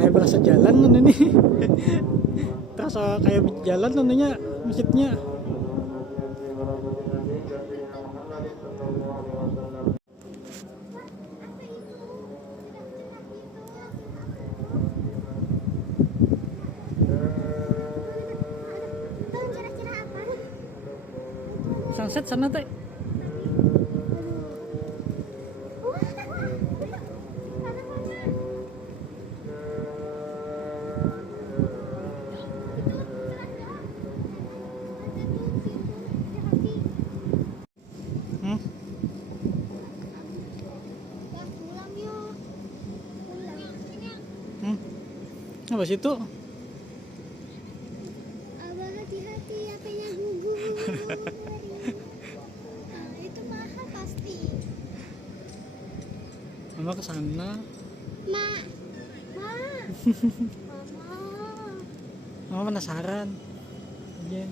Kayak berasa jalan kan ini. Terasa kayak jalan tentunya masjidnya. Sunset sana teh. Apa situ? Abang hati-hati, HP-nya gugur. Nah, itu mahal pasti. Mama kesana. Ma. Mama. Mama penasaran. Iya.